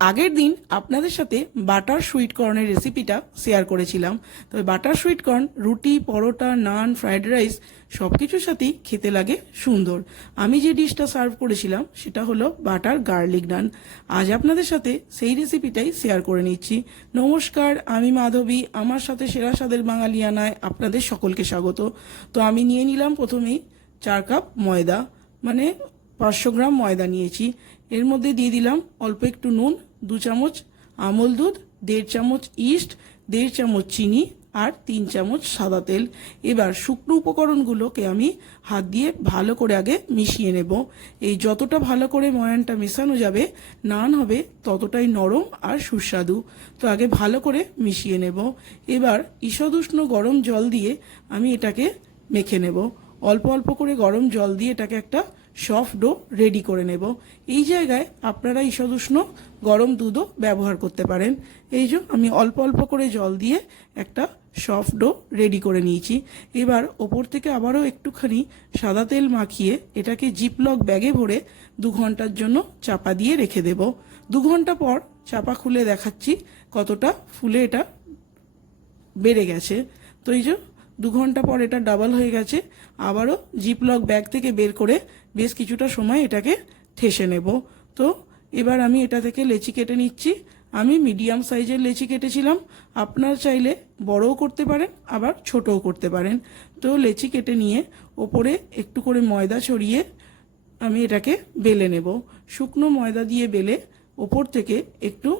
আগের দিন আপনাদের সাথে বাটার সুইট কর্নের রেসিপিটা শেয়ার করেছিলাম। তবে বাটার সুইট কর্ন রুটি, পরোটা, নান, ফ্রাইড রাইস সব কিছুর সাথেই খেতে লাগে সুন্দর। আমি যে ডিশটা সার্ভ করেছিলাম সেটা হলো বাটার গার্লিক নান। আজ আপনাদের সাথে সেই রেসিপিটাই শেয়ার করে নিচ্ছি। নমস্কার, আমি মাধবী, আমার সাথে সেরা স্বাদের বাঙালিয়ানায় আপনাদের সকলকে স্বাগত। তো আমি নিয়ে নিলাম প্রথমেই চার কাপ ময়দা মানে পাঁচশো গ্রাম ময়দা নিয়েছি। এর মধ্যে দিয়ে দিলাম অল্প একটু নুন, দু চামচ আমল দুধ, দেড় চামচ ইস্ট, দেড় চামচ চিনি আর তিন চামচ সাদা তেল। এবার শুকনো উপকরণগুলোকে আমি হাত দিয়ে ভালো করে আগে মিশিয়ে নেব। এই যতটা ভালো করে ময়ানটা মেশানো যাবে, নান হবে ততটাই নরম আর সুস্বাদু। তো আগে ভালো করে মিশিয়ে নেব। এবার ঈষদুষ্ণ গরম জল দিয়ে আমি এটাকে মেখে নেব। অল্প অল্প করে গরম জল দিয়ে এটাকে একটা সফট ডো রেডি করে নেব। এই জায়গায় আপনারা ঈষদুষ্ণ গরম দুধও ব্যবহার করতে পারেন। এই যে আমি অল্প অল্প করে জল দিয়ে একটা সফট ডো রেডি করে নিয়েছি। এবার ওপর থেকে আবারও একটুখানি সাদা তেল মাখিয়ে এটাকে জিপলক ব্যাগে ভরে দু ঘণ্টার জন্য চাপা দিয়ে রেখে দেব। দু ঘণ্টা পর চাপা খুলে দেখাচ্ছি কতটা ফুলে এটা বেড়ে গেছে। তো এই যে দু ঘণ্টা পর এটা ডাবল হয়ে গেছে, আবারও জিপলক ব্যাগ থেকে বের করে বেশ কিছুটা সময় এটাকে ঠেসে নেব। তো এবার আমি এটা থেকে লেচি কেটে নিচ্ছি। আমি মিডিয়াম সাইজের লেচি কেটেছিলাম, আপনার চাইলে বড়ও করতে পারেন, আবার ছোটও করতে পারেন। তো লেচি কেটে নিয়ে ওপরে একটু করে ময়দা ছড়িয়ে আমি এটাকে বেলে নেব। শুকনো ময়দা দিয়ে বেলে ওপর থেকে একটু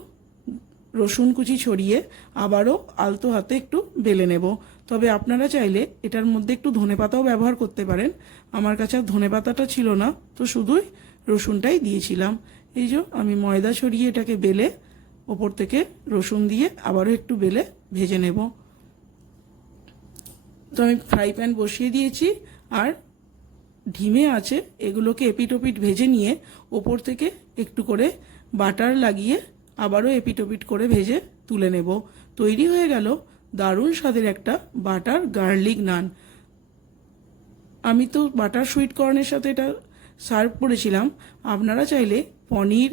রসুন কুচি ছড়িয়ে আবারও আলতো হাতে একটু বেলে নেব। তবে আপনারা চাইলে এটার মধ্যে একটু ধনেপাতাও ব্যবহার করতে পারেন। আমার কাছে আর ধনেপাতাটা ছিল না, তো শুধুই রসুনটাই দিয়েছিলাম। এই যে আমি ময়দা ছড়িয়ে এটাকে বেলে ওপর থেকে রসুন দিয়ে আবারও একটু বেলে ভেজে নেব। তো আমি ফ্রাই প্যান বসিয়ে দিয়েছি আর ঢিমে আছে এগুলোকে এপিটোপিট ভেজে নিয়ে ওপর থেকে একটু করে বাটার লাগিয়ে আবারও এপিটোপিট করে ভেজে তুলে নেব। তৈরি হয়ে গেল দারুণ স্বাদের একটা বাটার গার্লিক নান। আমি তো বাটার সুইট কর্নের সাথে এটা সার্ভ করেছিলাম। আপনারা চাইলে পনির,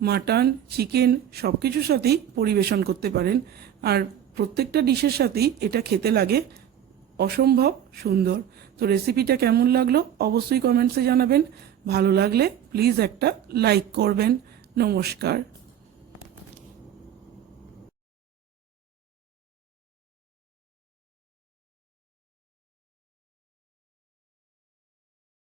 মাটন, চিকেন সব কিছুর সাথেই পরিবেশন করতে পারেন। আর প্রত্যেকটা ডিশের সাথেই এটা খেতে লাগে অসম্ভব সুন্দর। তো রেসিপিটা কেমন লাগল অবশ্যই কমেন্টসে জানাবেন। ভালো লাগলে প্লিজ একটা লাইক করবেন। নমস্কার।